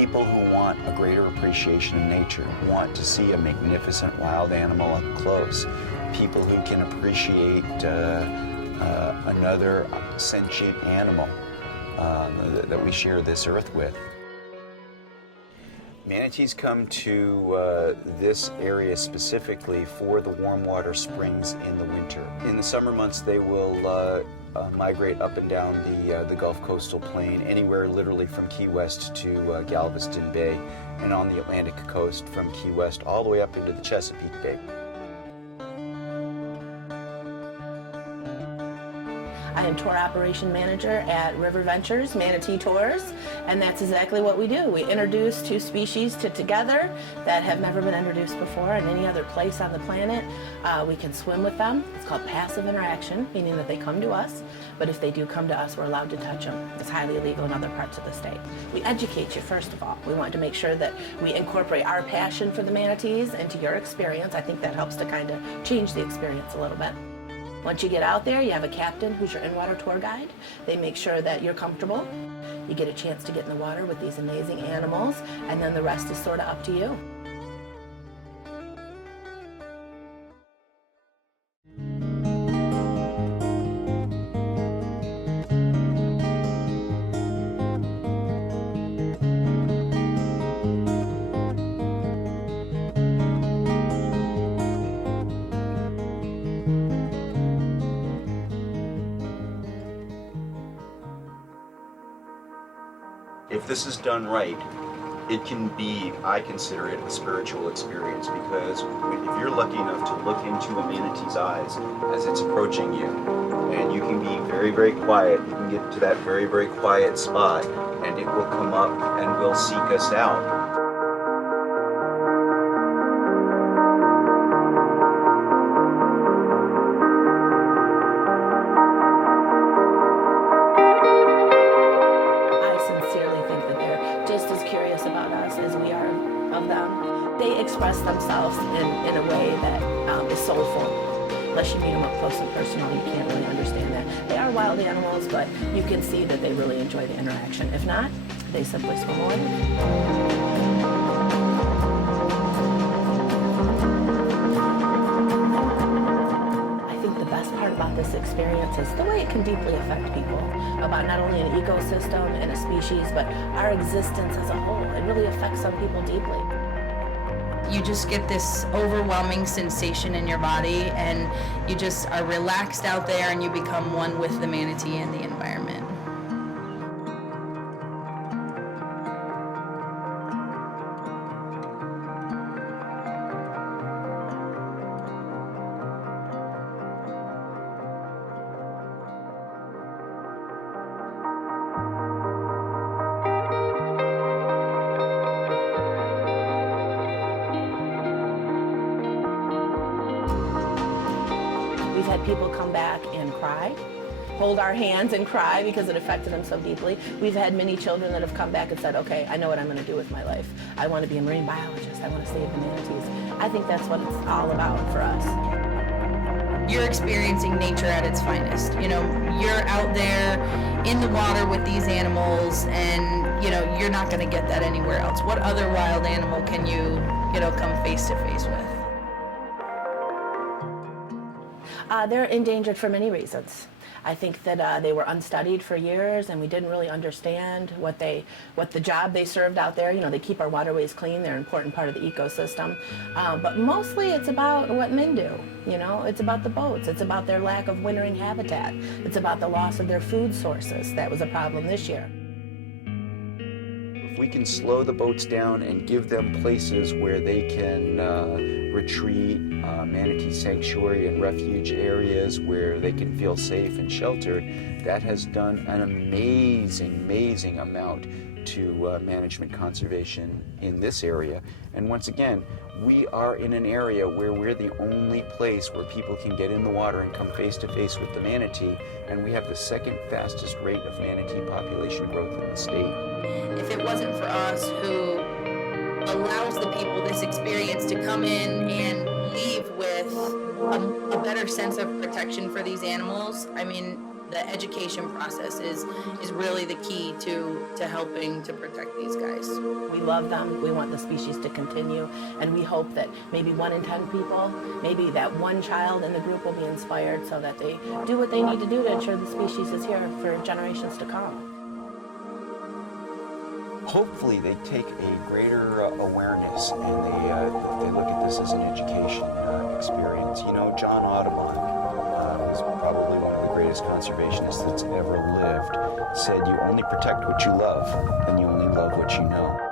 People who want a greater appreciation of nature, want to see a magnificent wild animal up close, people who can appreciate another sentient animal that we share this earth with. Manatees come to this area specifically for the warm water springs in the winter. In the summer months, they will migrate up and down the Gulf Coastal Plain, anywhere literally from Key West to Galveston Bay, and on the Atlantic coast from Key West all the way up into the Chesapeake Bay. I am Tour Operation Manager at River Ventures Manatee Tours, and that's exactly what we do. We introduce two species together that have never been introduced before in any other place on the planet. We can swim with them. It's called passive interaction, meaning that they come to us, but if they do come to us, we're allowed to touch them. It's highly illegal in other parts of the state. We educate you, first of all. We want to make sure that we incorporate our passion for the manatees into your experience. I think that helps to kind of change the experience a little bit. Once you get out there, you have a captain who's your in-water tour guide. They make sure that you're comfortable. You get a chance to get in the water with these amazing animals, and then the rest is sort of up to you. If this is done right, it can be, I consider it, a spiritual experience, because if you're lucky enough to look into a manatee's eyes as it's approaching you, and you can be very, very quiet, you can get to that very, very quiet spot, and it will come up and will seek us out. They express themselves in a way that is soulful. Unless you meet them up close and personal, you can't really understand that. They are wild animals, but you can see that they really enjoy the interaction. If not, they simply swim away. About this experience is the way it can deeply affect people, about not only an ecosystem and a species, but our existence as a whole. It really affects some people deeply. You just get this overwhelming sensation in your body, and you just are relaxed out there, and you become one with the manatee and the environment. We've had people come back and cry, hold our hands and cry because it affected them so deeply. We've had many children that have come back and said, okay, I know what I'm going to do with my life. I want to be a marine biologist. I want to save the manatees. I think that's what it's all about for us. You're experiencing nature at its finest. You know, you're out there in the water with these animals, and, you know, you're not going to get that anywhere else. What other wild animal can you come face to face with? They're endangered for many reasons. I think that they were unstudied for years, and we didn't really understand what the job they served out there. You know, they keep our waterways clean. They're an important part of the ecosystem. But mostly it's about what men do. You know, it's about the boats. It's about their lack of wintering habitat. It's about the loss of their food sources. That was a problem this year. If we can slow the boats down and give them places where they can retreat, manatee sanctuary and refuge areas where they can feel safe and sheltered, that has done an amazing amount to management conservation in this area. And once again, we are in an area where we're the only place where people can get in the water and come face to face with the manatee, and we have the second fastest rate of manatee population growth in the state. If it wasn't for us, who allows the people this experience to come in and leave with a better sense of protection for these animals, I mean, the education process is really the key to helping to protect these guys. We love them. We want the species to continue, and we hope that maybe 1 in 10 people, maybe that one child in the group will be inspired so that they do what they need to do to ensure the species is here for generations to come. Hopefully they take a greater awareness and they look at this as an education experience. You know, John Audubon, who's probably one of the greatest conservationists that's ever lived, said you only protect what you love and you only love what you know.